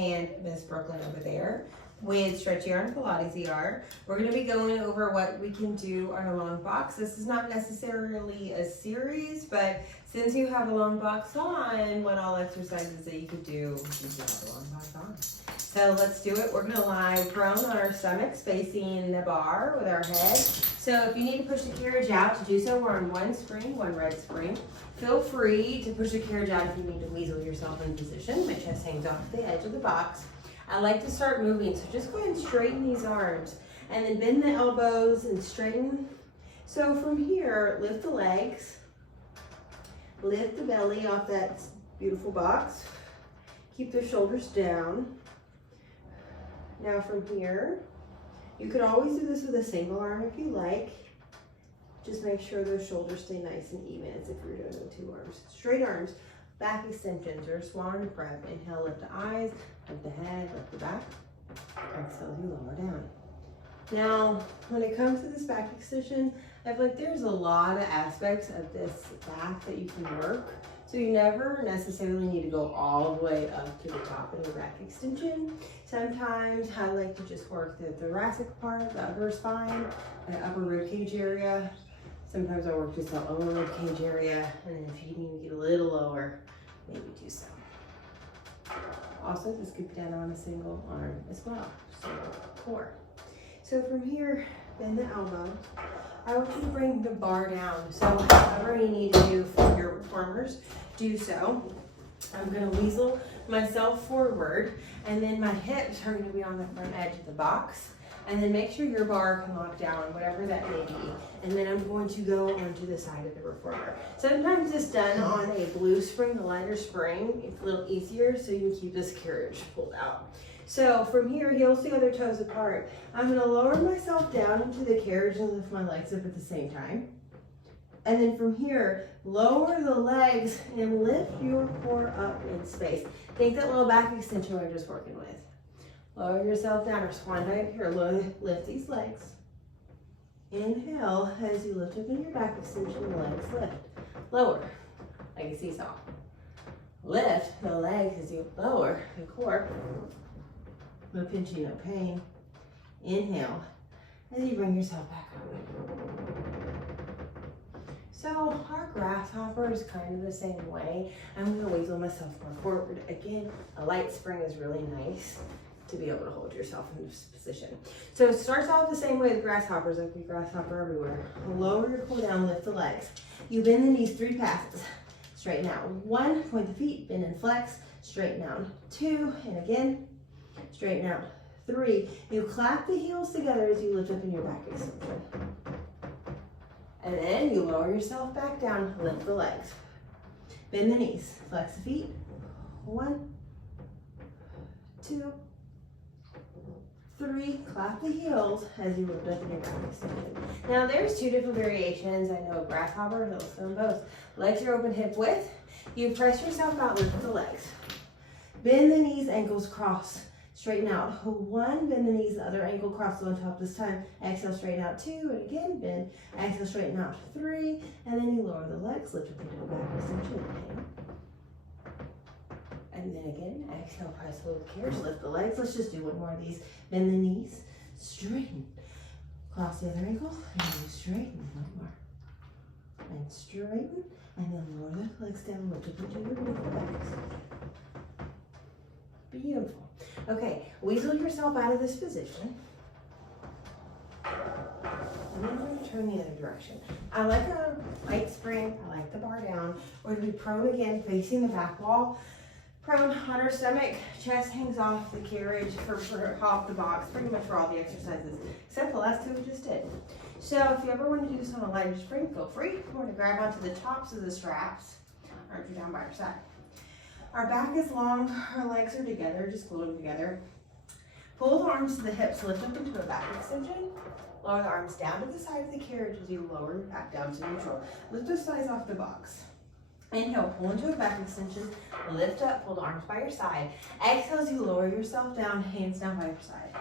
and Miss Brooklyn over there with Stretchy Arm Pilates ER. We're going to be going over what we can do on a long box. This is not necessarily a series, but since you have a long box on, what all exercises that you could do since you have a long box on. So let's do it. We're going to lie prone on our stomachs facing the bar with our head. So if you need to push the carriage out, to do so, we're on one spring, one red spring. Feel free to push the carriage out if you need to weasel yourself in position. My chest hangs off the edge of the box. I like to start moving, so just go ahead and straighten these arms and then bend the elbows and straighten. So from here, lift the legs, lift the belly off that beautiful box. Keep the shoulders down. Now from here, you could always do this with a single arm if you like. Just make sure those shoulders stay nice and even as if you're doing it with two arms. Straight arms, back extensions or swan prep. Inhale, lift the eyes, lift the head, lift the back. Exhale, you lower down. Now, when it comes to this back extension, I feel like there's a lot of aspects of this back that you can work. So you never necessarily need to go all the way up to the top of your back extension. Sometimes I like to just work the thoracic part, the upper spine, the upper rib cage area. Sometimes I work just the lower rib cage area, and then if you need to get a little lower, maybe do so. Also, just keep down on a single arm as well, single core. So from here, bend the elbows. I want you to bring the bar down. So however you need to do for your reformers, do so. I'm going to weasel myself forward, and then my hips are going to be on the front edge of the box. And then make sure your bar can lock down, whatever that may be. And then I'm going to go onto the side of the reformer. Sometimes it's done on a blue spring, the lighter spring. It's a little easier so you can keep this carriage pulled out. So from here, heels together, toes apart. I'm going to lower myself down into the carriage and lift my legs up at the same time. And then from here, lower the legs and lift your core up in space. Think that little back extension we're just working with. Lower yourself down or swan dive here. Lift these legs. Inhale as you lift up in your back extension, the legs lift. Lower, like a seesaw. Lift the legs as you lower the core. No pinching, no pain. Inhale as you bring yourself back up. So our grasshopper is kind of the same way. I'm going to weasel myself more forward. Again, a light spring is really nice to be able to hold yourself in this position. So it starts off the same way with grasshoppers, like we grasshopper everywhere. Lower your core down, lift the legs. You bend the knees 3 passes. Straighten out. 1, point the feet, bend and flex. Straighten out. 2, and again, straighten out. 3, you clap the heels together as you lift up in your back extension. And then you lower yourself back down, lift the legs. Bend the knees, flex the feet. 1, 2, 3, clap the heels as you lift up in your back extension. Now there's 2 different variations. I know grasshopper, heels on both. Legs are open hip width. You press yourself out, lift the legs. Bend the knees, ankles cross. Straighten out. 1, bend the knees, the other ankle crosses on top this time. Exhale, straighten out. 2, and again, bend. Exhale, straighten out. 3, and then you lower the legs, lift up into the back extension. Inhale. And then again, exhale, press a little carriage, lift the legs. Let's just do 1 more of these. Bend the knees, straighten. Cross the other ankle, and you straighten. 1 more. And straighten, and then lower the legs down, lift up into your beautiful back extension. Beautiful. Okay, weasel yourself out of this position. And then we're going to turn the other direction. I like a light spring. I like the bar down. We're going to be prone again, facing the back wall. Prone on our stomach, chest hangs off the carriage off the box, pretty much for all the exercises, except the last 2 we just did. So if you ever want to do this on a lighter spring, feel free. We're going to grab onto the tops of the straps. Arms are down by our side. Our back is long, our legs are together, just glue them together. Pull the arms to the hips, lift up into a back extension. Lower the arms down to the side of the carriage as you lower your back down to neutral. Lift the thighs off the box. Inhale, pull into a back extension, lift up, pull the arms by your side. Exhale as you lower yourself down, hands down by your side.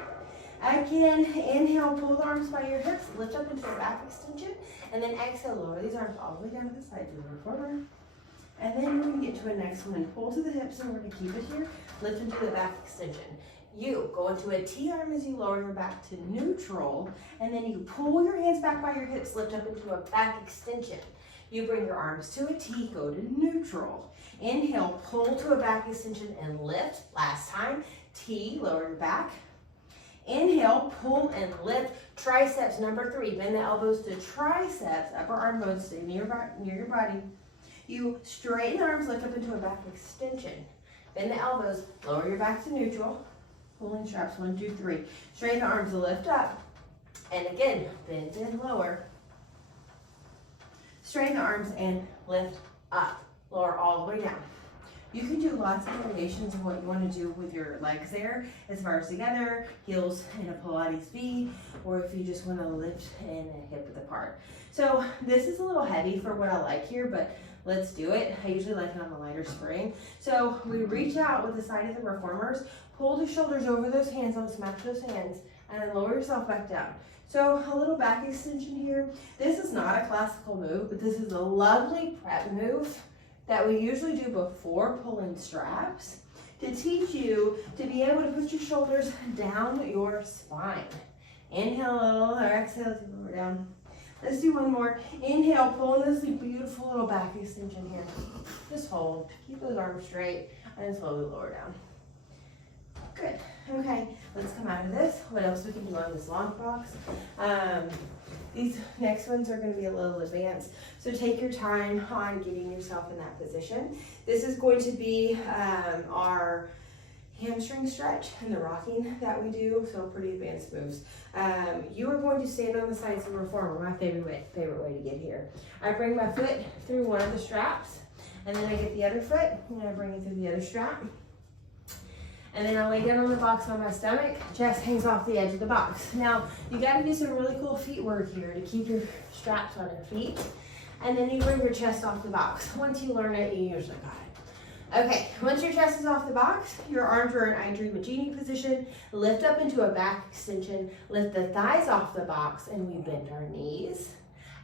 Again, inhale, pull the arms by your hips, lift up into a back extension, and then exhale, lower these arms all the way down to the side, do the reformer. And then we're gonna get to a next one. Pull to the hips and we're gonna keep it here. Lift into the back extension. You go into a T-arm as you lower your back to neutral, and then you pull your hands back by your hips, lift up into a back extension. You bring your arms to a T, go to neutral. Inhale, pull to a back extension and lift. Last time, T, lower your back. Inhale, pull and lift. Triceps, number 3. Bend the elbows to triceps. Upper arm bones stay near your body. You straighten the arms, lift up into a back extension. Bend the elbows, lower your back to neutral. Pulling straps, 1, 2, 3. Straighten the arms, lift up. And again, bend and lower. Straighten the arms and lift up. Lower all the way down. You can do lots of variations of what you want to do with your legs there, as far as together, heels in a Pilates V, or if you just want to lift and hip width apart. So this is a little heavy for what I like here, but let's do it. I usually like it on the lighter spring. So we reach out with the side of the reformers, pull the shoulders over those hands, don't smash those hands, and then lower yourself back down. So a little back extension here. This is not a classical move, but this is a lovely prep move that we usually do before pulling straps to teach you to be able to put your shoulders down your spine. Inhale, or exhale, lower down. Let's do one more. Inhale, pulling this beautiful little back extension here. Just hold, keep those arms straight, and then slowly lower down. Good. Okay, let's come out of this. What else we can do on this long box? These next ones are going to be a little advanced, so take your time on getting yourself in that position. This is going to be our hamstring stretch and the rocking that we do, so pretty advanced moves. You are going to stand on the sides of the reformer, my favorite way to get here. I bring my foot through one of the straps, and then I get the other foot, and I bring it through the other strap. And then I lay down on the box on my stomach, chest hangs off the edge of the box. Now, you gotta do some really cool feet work here to keep your straps on your feet. And then you bring your chest off the box. Once you learn it, you usually got it. Okay, once your chest is off the box, your arms are in I Dream a Genie position. Lift up into a back extension, lift the thighs off the box, and we bend our knees.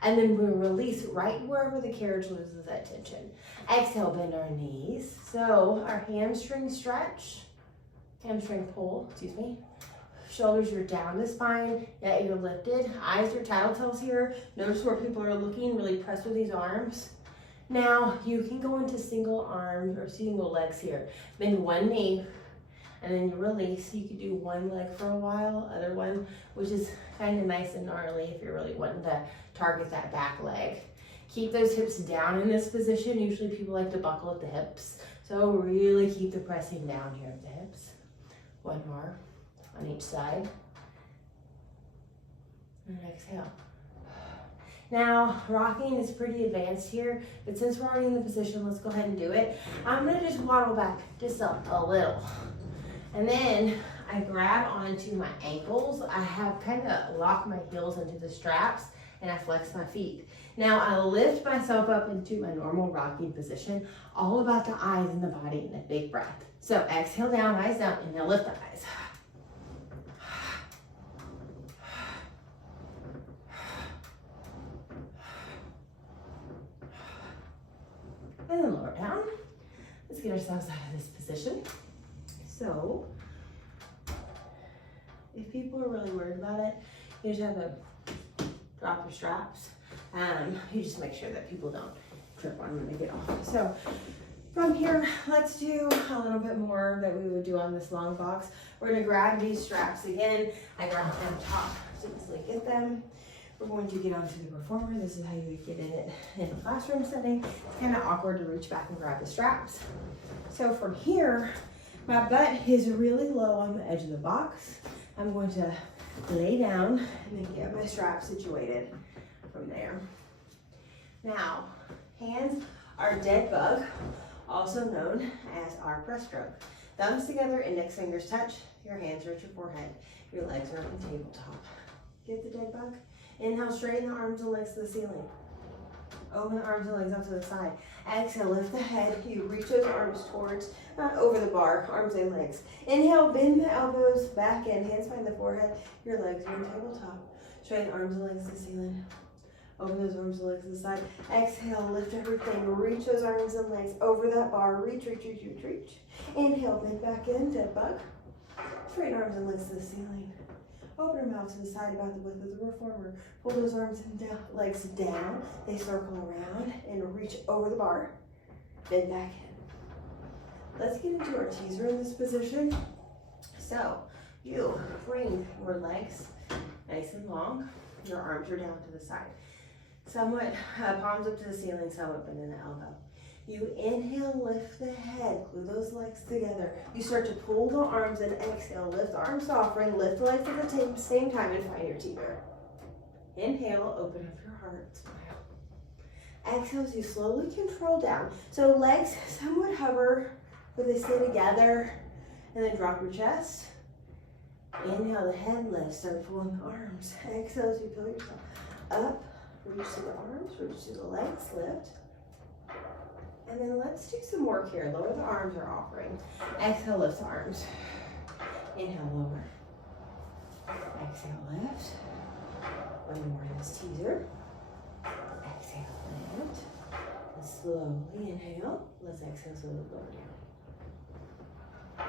And then we release right wherever the carriage loses that tension. Exhale, bend our knees. So our hamstring stretch. Hamstring pull, excuse me. Shoulders are down the spine, yet you're lifted. Eyes are tattletales here. Notice where people are looking, really press with these arms. Now, you can go into single arms or single legs here. Bend one knee, and then you release. You could do one leg for a while, other one, which is kind of nice and gnarly if you're really wanting to target that back leg. Keep those hips down in this position. Usually people like to buckle at the hips. So really keep the pressing down here at the hips. One more on each side. And exhale. Now, rocking is pretty advanced here, but since we're already in the position, let's go ahead and do it. I'm gonna just waddle back just a little. And then I grab onto my ankles. I have kind of locked my heels into the straps and I flex my feet. Now I lift myself up into a normal rocking position, all about the eyes and the body and a big breath. So exhale down, eyes down, and now lift the eyes. And then lower down. Let's get ourselves out of this position. So, if people are really worried about it, you just have to drop your straps. You just make sure that people don't trip on when they get off. So, from here, let's do a little bit more that we would do on this long box. We're gonna grab these straps again. I grab them top to easily get them. We're going to get onto the reformer. This is how you would get in it in a classroom setting. It's kind of awkward to reach back and grab the straps. So from here, my butt is really low on the edge of the box. I'm going to lay down and then get my strap situated from there. Now, hands are dead bug, also known as our breaststroke. Thumbs together, index fingers touch, your hands are at your forehead, your legs are on the tabletop. Get the dead bug? Inhale, straighten the arms and legs to the ceiling. Open the arms and legs up to the side. Exhale, lift the head. You reach those arms towards, over the bar, arms and legs. Inhale, bend the elbows back in, hands behind the forehead, your legs are on the tabletop. Straighten arms and legs to the ceiling. Open those arms and legs to the side. Exhale, lift everything. Reach those arms and legs over that bar. Reach, reach, reach, reach, reach. Inhale, bend back in, dead bug. Straighten arms and legs to the ceiling. Open them out to the side about the width of the reformer. Pull those arms and down, legs down. They circle around and reach over the bar. Bend back in. Let's get into our teaser in this position. So you bring your legs nice and long. Your arms are down to the side. Somewhat, palms up to the ceiling, somewhat bend in the elbow. You inhale, lift the head, glue those legs together. You start to pull the arms and exhale, lift the arms to offering, lift the legs at the same time and find your teeter. Inhale, open up your heart, smile. Exhale as you slowly control down. So legs somewhat hover, but they stay together, and then drop your chest. Inhale, the head lifts, start pulling the arms. Exhale as you pull yourself up, reach to the arms, reach to the legs, lift. And then let's do some work here. Lower the arms or offering. Exhale, lift the arms. Inhale, lower. Exhale, lift. One more in this teaser. Exhale, lift. And slowly inhale. Let's exhale, slowly lower down.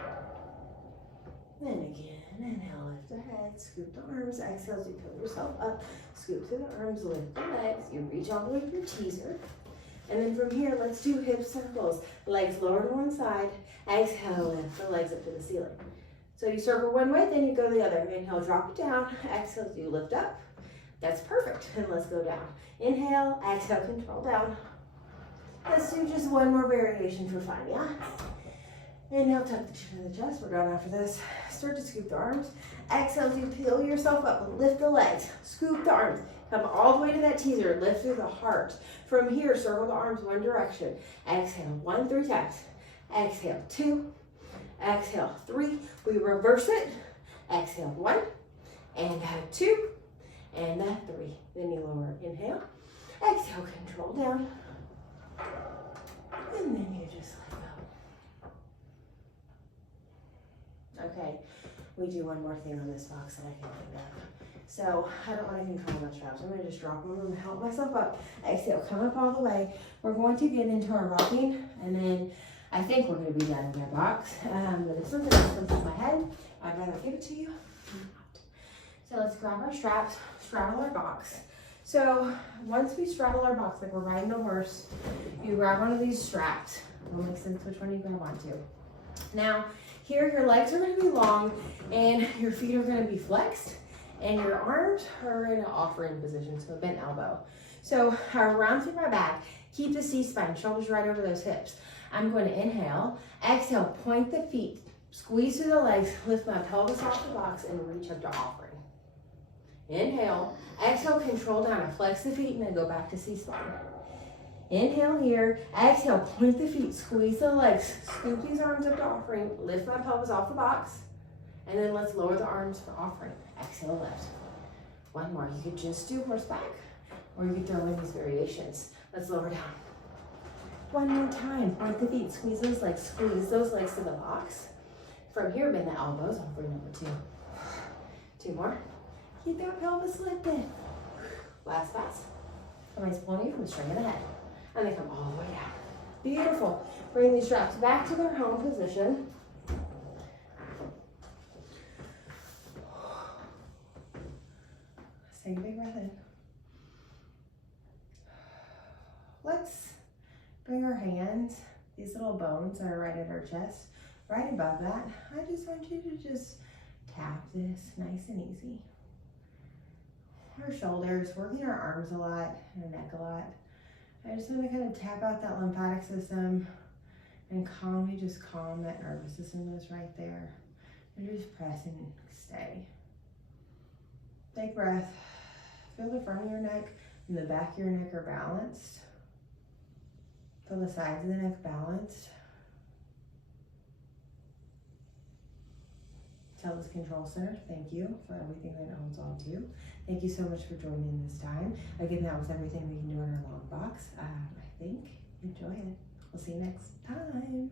Then again, inhale, lift the head, scoop the arms. Exhale as you pull yourself up. Scoop to the arms, lift the legs. You reach all the way to your teaser. And then from here, let's do hip circles. Legs lower to one side. Exhale, lift the legs up to the ceiling. So you circle one way, then you go the other. Inhale, drop it down. Exhale, you lift up. That's perfect. And let's go down. Inhale, exhale, control down. Let's do just one more variation for fun, yeah? Inhale, tuck the chin to the chest. We're done after this. Start to scoop the arms. Exhale, you peel yourself up. Lift the legs. Scoop the arms. Come all the way to that teaser. Lift through the heart. From here, circle the arms one direction. Exhale, 1, 3 times. Exhale, 2. Exhale, 3. We reverse it. Exhale, 1. And 2. And 3. Then you lower. Inhale. Exhale, control down. And then you just let go. Okay, we do one more thing on this box that I can think of. So I don't want to control my straps. I'm going to just drop them and help myself up. Exhale, come up all the way. We're going to get into our rocking, and then I think we're going to be done in our box. But if something else comes to my head, I'd rather give it to you. So let's grab our straps, straddle our box. So once we straddle our box, like we're riding a horse, you grab one of these straps. It'll make sense which one you grab onto. Now, here your legs are going to be long, and your feet are going to be flexed. And your arms are in an offering position, so a bent elbow. So around through my back, keep the C-spine, shoulders right over those hips. I'm going to inhale, exhale, point the feet, squeeze through the legs, lift my pelvis off the box, and reach up to offering. Inhale, exhale, control down, and flex the feet, and then go back to C-spine. Inhale here, exhale, point the feet, squeeze the legs, scoop these arms up to offering, lift my pelvis off the box, and then let's lower the arms for offering. Exhale, lift. One more. You could just do horseback, or you could throw in these variations. Let's lower down. One more time. Point the feet. Squeeze those legs to the box. From here, bend the elbows. Offering number 2. 2 more. Keep that pelvis lifted. Last pass. Somebody's pulling you from the string of the head. And then come all the way down. Beautiful. Bring these straps back to their home position. Take a big breath in. Let's bring our hands, these little bones that are right at our chest, right above that. I just want you to just tap this nice and easy. Our shoulders, working our arms a lot and our neck a lot. I just want to kind of tap out that lymphatic system and calmly just calm that nervous system that's right there. And just press and stay. Take breath. Feel the front of your neck and the back of your neck are balanced. Feel the sides of the neck balanced. Pelvis Control Center, thank you for everything that it holds on to. Thank you so much for joining this time. Again, that was everything we can do in our long box. I think. Enjoy it. We'll see you next time.